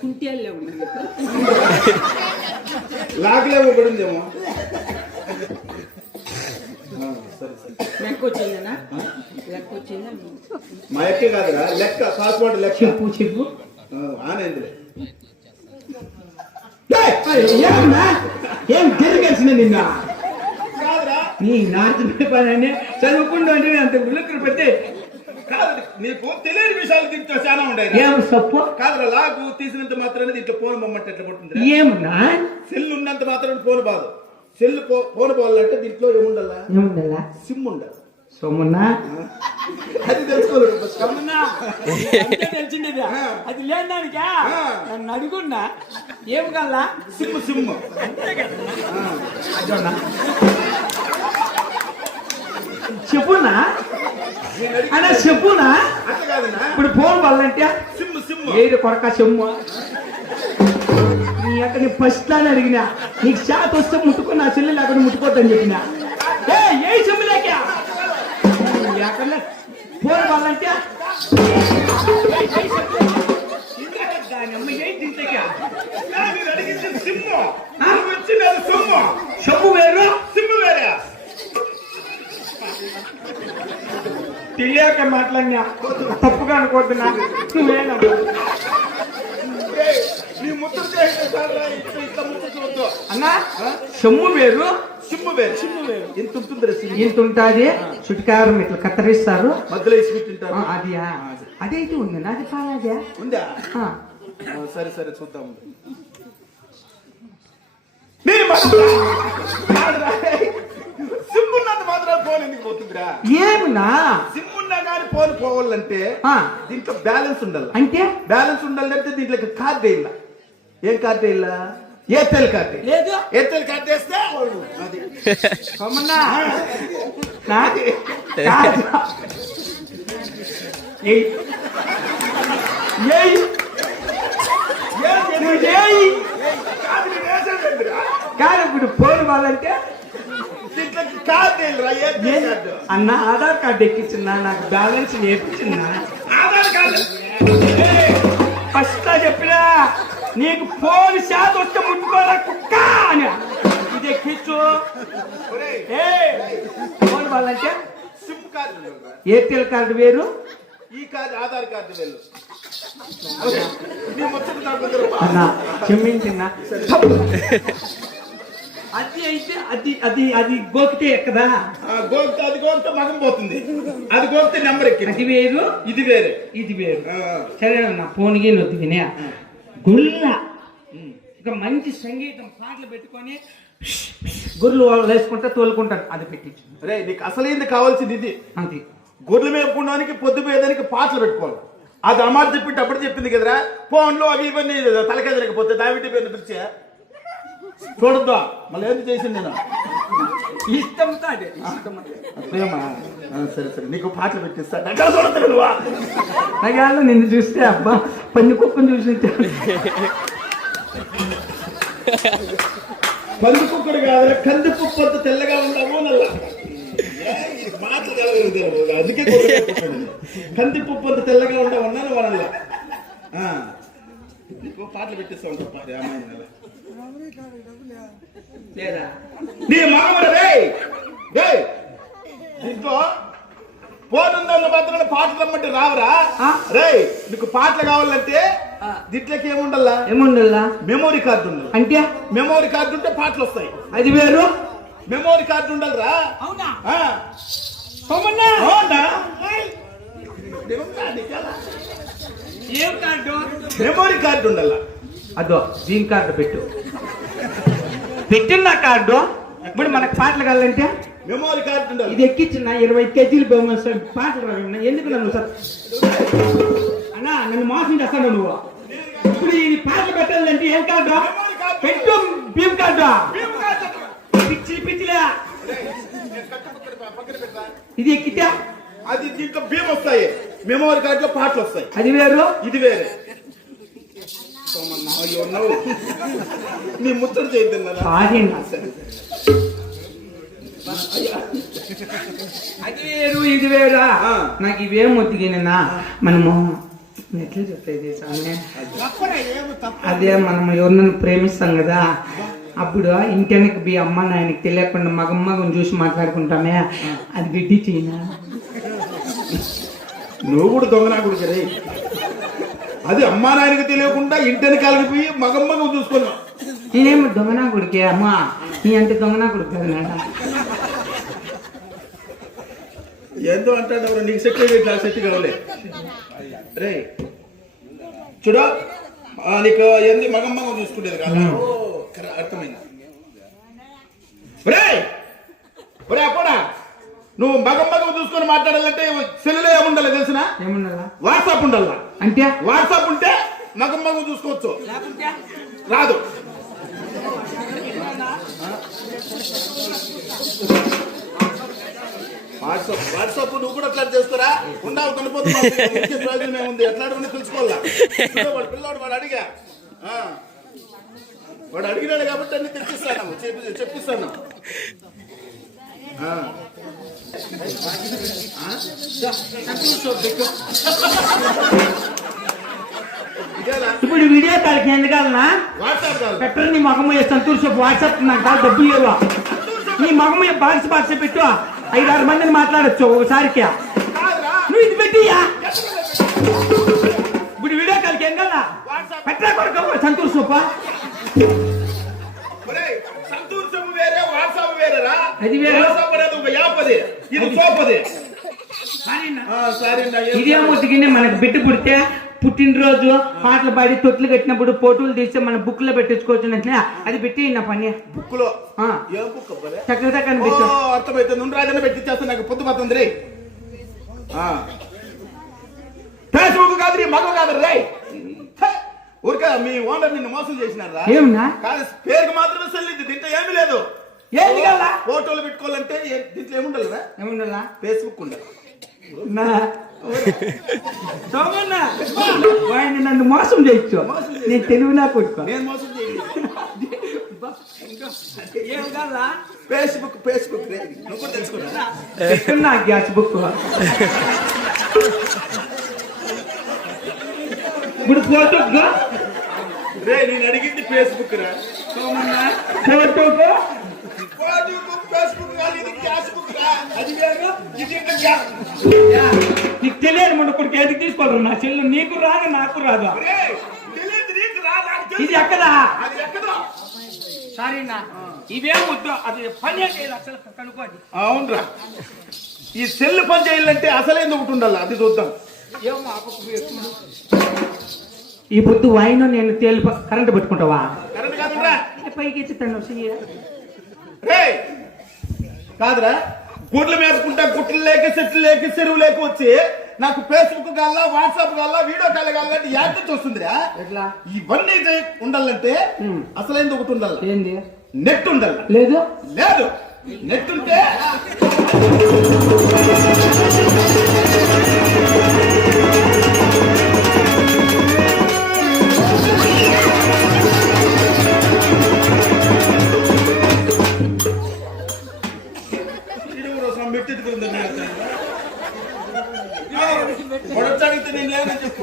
కుంటియాలే ఉన్నాయి లాక్లే పడిందేమో. సరే సరే లెక్క వచ్చిందనా? లెక్క వచ్చిందా? మా ఎక్కే కాదురా, లెక్క పాస్వర్డ్ లెక్క. చెప్పు చెప్పు. ఆనందలే ఏం తిరిగేసిన నిన్న కాదురా, నీ నాటి పని చదువుకుంటూ అంటే అంత ఉల్లక్కర పెట్టి కాదు నీకు తెలియని విషయాలు దీంట్లో చాలా ఉన్నాయి. ఏం సప్పు కాదురా, లాగు తీసినంత మాత్రాన్ని దీంట్లో ఫోన్ బొమ్మంటే ఎట్లా పడుతుంది? ఏమన్నా సెల్ ఉన్నంత మాత్రం ఫోన్ బాదు. సెల్ ఫోన్ పోవాలంటే దీంట్లో ఏముండాలా? ఏముండాలా? సిమ్ ఉండాలి. సోమన్నా అది తెలుసుకోలేదు. తెలిసింది అది లేదానికా నన్ను అడుగున్నా ఏం కల్లా సిమ్ సిమ్ చెప్పున్నా అన్నా చెప్పునా? అట్లా కాదన్నా, ఇప్పుడు ఫోన్ వాళ్ళంటే సిమ్ సిమ్ ఏడు కొడక చెమ్ము నీ అక్కడ నీ ఫస్ట్ అని అడిగినా నీకు శాత వస్తే ముట్టుకుని నా చెల్లెలు అక్కడ ముట్టుకోవద్దని చెప్పినా ఏ చెమ్ములేక అక్కడ ఫోన్ వాళ్ళంటే దాని అమ్మ ఏంటి ఇంతకా చెమ్ము వేరు సిమ్ వేరే. తెలియక మాట్లాడినా తప్పుగా అనుకోతున్నా నువ్వేనా నీ ముద్దులు చేసేసారా? ఇట్లా ముద్దు వద్దు అన్నా. సొమ్ము వేరు సిమ్ వేరు. సిమ్ వేరు ఎంత ఉంటుంది? సిమ్ ఇంత ఉంటుంది. చుట్కారం ఇట్లా కత్తరిస్తారు మధ్యలో ఇసుకు తింటారు. అది అదైతే ఉంది నాది కాదే ఉందా? సరే సరే చూద్దాం. సిమ్ ఉన్నంత మాత్రం ఫోన్ ఎందుకు పోతుందిరా? ఏమన్నా సిమ్ ఉన్నా కానీ ఫోన్ పోవాలంటే దీంట్లో బ్యాలెన్స్ ఉండాలి. అంటే బ్యాలెన్స్ ఉండాలంటే దీంట్లో కార్డు వేయాల. ఏం కార్డు వేయాల? Airtel card. లేదు ఎయిర్టెల్ కార్డు వేస్తే అది సోమన్నా కాదు ఇప్పుడు ఫోన్ వాళ్ళంటే దీంట్లో కార్డు వేయాలరా, ఎయిర్టెల్ కార్డు. అన్న ఆధార్ కార్డు ఎక్కించిన్నా నాకు బ్యాలెన్స్ నేర్పించిందా? ఆధార్ కార్డు ఫస్ట్ చెప్పినా నీకు ఫోన్ శాత వస్తే ముట్టుకోరా కుక్క అని ఇది ఎక్కించు. ఫోన్ వాళ్ళంటే సిమ్ కార్డు ఉండాలిరా. ఎయిర్టెల్ కార్డు వేరు, ఈ కార్డు ఆధార్ కార్డు వెళ్ళు. నీ ముచ్చట నాకు దగ్గర అన్నా క్షమించిన్నా. అది అయితే అది అది అది గోకితే ఎక్కదా? గోక్తే అది గోక్తే మగం పోతుంది. అది గోక్తే నెంబర్ ఎక్కి. అది వేరు ఇది వేరే. ఇది వేరు. సరేనన్నా ఫోన్కి నొద్దు వినే గుళ్ళ ఇక మంచి సంగీతం పాటలు పెట్టుకొని గుర్రెలు వేసుకుంటా తోలుకుంటారు. అది పెట్టించు. రే నీకు అసలేంది కావాల్సింది ఇది. అది గొర్రెలు మేపుకోవడానికి పొద్దు పోయేదానికి పాటలు పెట్టుకోవాలి. అది అమ్మాయి చెప్పింటే అప్పుడు చెప్పింది కదరా. ఫోన్లో అవి ఇవన్నీ తలకెదరకపోతే దావిటి పేరు పిలిచా చూడద్దా మళ్ళీ ఏంటి చేసింది నేను ఇష్టంతో ప్రేమా. సరే సరే నీకు పాటలు పెట్టిస్తా. చూడతాను నువ్వా నగాళ్ళు నిన్ను చూస్తే అబ్బా పంది కుక్కను చూసి పంది కుక్కడు కాదు, కంది కుక్క అంత తెల్లగా ఉంటావు నల్ల మాటలు కలగలుగుతావు. అందుకే కంది పప్పు అంత తెల్లగా ఉంటావు అన్నాను వాళ్ళ. నీకు పాటలు పెట్టిస్తా ఉంటా. లేదా నీ మామూలు దీంట్లో ఫోన్ ఉందన్న మాత్రం పాటలు రమ్మంటే రావరా? రే నీకు పాటలు కావాలంటే దీంట్లోకి ఏముండాలా? ఏముండల్లా? మెమోరీ కార్డు ఉండాలి. అంటే మెమోరీ కార్డు ఉంటే పాటలు వస్తాయి. అది వేరు. మెమోరీ కార్డు ఉండాలిరా. అవునా? ఏం కార్డు? మెమోరీ కార్డు ఉండాలా. అదో దీని కార్డు పెట్టు. పెట్టిన కార్డు ఇప్పుడు మనకు పాటలు కావాలంటే మెమోరీ కార్డు ఉండాలి. ఇది ఎక్కించిన 20 కేజీలు పాటలు రావు. ఎందుకు నన్ను సార్ అన్నా నన్ను మోసం చేస్తాను నువ్వు. ఇప్పుడు ఇది పాటలు పెట్టాలంటే ఏం కార్డు పెట్టు? భీమ్ కార్డు. పిచ్చి పిచ్చిలే ఇది ఎక్కితే అది దీంట్లో భీమ్ వస్తాయి. మెమోరీ కార్డులో పాటలు వస్తాయి. అది వేరు ఇది వేరే. నీ ముచ్చట చేయద్దు. అది వేరు ఇది వేరా? నాకు ఇవేం ఒత్తిగినా మనము ఎట్లా చెప్పేది స్వామి? తప్పరా ఏమి తప్ప అదే మనం ఎవరినైనా ప్రేమిస్తాం కదా, అప్పుడు ఇంటికి బి అమ్మ నాయనకి తెలియకుండా మగమ్మగం చూసి మాట్లాడుకుంటామే, అది బిడ్డి చేయనా? నువ్వు కూడా దొంగ నా కొడుకు రే. అది అమ్మా నాయనకి తెలియకుండా ఇంటిని కలిగిపోయి మగమ్మగం చూసుకున్నావు. నేనేమో దొంగనా కొడుకే అమ్మా, నీ అంటే దొంగనా కొడుకు కదా నాన్న. ఎంతో అంటాడు నీకు సెట్ ఇట్లా సెట్ కావలే రే. చూడు నీకు ఏంది మగమ్మగం చూసుకుంటేది కదా. అర్థమైంది రే. ఒరే అప్పుడా నువ్వు మగమ్మగం చూసుకొని మాట్లాడాలంటే సెల్లులో ఏముండాలి తెలిసిన? ఏముండాలా? వాట్సాప్ ఉండాలా. అంటే వాట్సాప్ ఉంటే మగమ్మగం చూసుకోవచ్చు. రాదు. వాట్సాప్ నువ్వు కూడా అట్లా చేస్తారా? ఉండవు కనిపోతున్నావు. ప్రయోజనం ఏముంది? ఎట్లా తెలుసుకోవాలా? వాడు పిల్లాడు వాడు అడిగా, వాడు అడిగినాడు కాబట్టి అన్ని తెచ్చిస్తాను, చెప్పిస్తాను. ఇప్పుడు వీడియో కాల్కి ఎందుకన్నా వాట్సాప్ కాదు, పెట్టరు నీ మగమ్మ సంతూర్ షాప్ వాట్సాప్ నాకు డబ్బులు ఇవ్వ. నీ మగమ్మ బాక్స్ పెట్టు, 5-6 మందిని మాట్లాడచ్చు ఒకసారికి. నువ్వు ఇది పెట్టియా? ఇప్పుడు వీడియో కాల్కి ఎందుకన్నా పెట్టరా కొడుకు సంతూర్ షాప్? సంతూర్ షాప్ వేరే, వాట్సాప్ వేరేరా. అది వేరే. వాట్సాప్ అనేది ఒక యాప్, అది ఇది షాప్. అది ఇదేమో దిగిన మనకు బిడ్డ పుడితే పుట్టినరోజు పాటలు పాడి తొట్లు కట్టినప్పుడు ఫోటోలు తీస్తే మన బుక్ లో పెట్టించుకోవచ్చు. అది పెట్టి నా పని బుక్ లో ఏం బుక్ చక్కగా చక్కని పెట్టు. అర్థమైతే నుండి రాజన్న పెట్టించేస్తా. నాకు పొద్దు పోతుంది రే. ఫేస్బుక్ కాదు రీ, మగం కాదు రే. ఊరికే మీ ఓనర్ నిన్ను మోసం చేసినారా? ఏమన్నా కానీ పేరుకి మాత్రమే సెల్లింది, దీంట్లో ఏమీ లేదు. ఏంది కదా ఫోటోలు పెట్టుకోవాలంటే దీంట్లో ఏముండాలిరా? ఏముండాలా? ఫేస్బుక్ ఉండాలి. వాడిని నన్ను మోసం చేయొచ్చు, నేను తెలివినా కొడుకో. నేను మోసం చేయలేదు. ఫేస్బుక్ రే, నువ్వు కూడా తెలుసుకున్నా గ్యాస్ బుక్. ఇప్పుడు ఫోటో రే, నేను అడిగింది ఫేస్బుక్ రా. ఫోటోకు ఫేస్బుక్ కాదు, ఇది గ్యాస్ బుక్ రా. అది వేరు, ఇది గ్యాస్. నీకు తెలియదు మన కొడుకు ఏదికి తీసుకోవాలి. నా చెల్లు నీకు రాదు నాకు రాదు. ఇది ఎక్కదా? అది ఎక్కదా? సరేనా, ఇవేం వద్దు, అది పని అసలు కనుక్కోండి. అవునరా, ఈ సెల్ పని చేయాలంటే అసలేంది ఒకటి ఉండాలి, అది చూద్దాం. ఈ పొద్దు వాయిన నేను తేలి కరెంట్ పెట్టుకుంటావా? కరెంట్ కాదురా, పైకి ఎత్తుతాను. రే కాదురా, గుడ్లు మేపుకుంటా గుట్లు లేక చెట్లు లేక చెరువు లేక వచ్చి నాకు ఫేస్బుక్ కావాలా, వాట్సాప్ కావాలా, వీడియో కాల్ కావాలంటే యాడ్ నుంచి వస్తుందిరా. ఎట్లా? ఇవన్నీ ఉండాలంటే అసలైంది ఒకటి ఉండాలి. ఏంది? నెట్ ఉండాలి. లేదు లేదు, నెట్ ఉంటే అడిగితే నేను లేదని చెప్పు.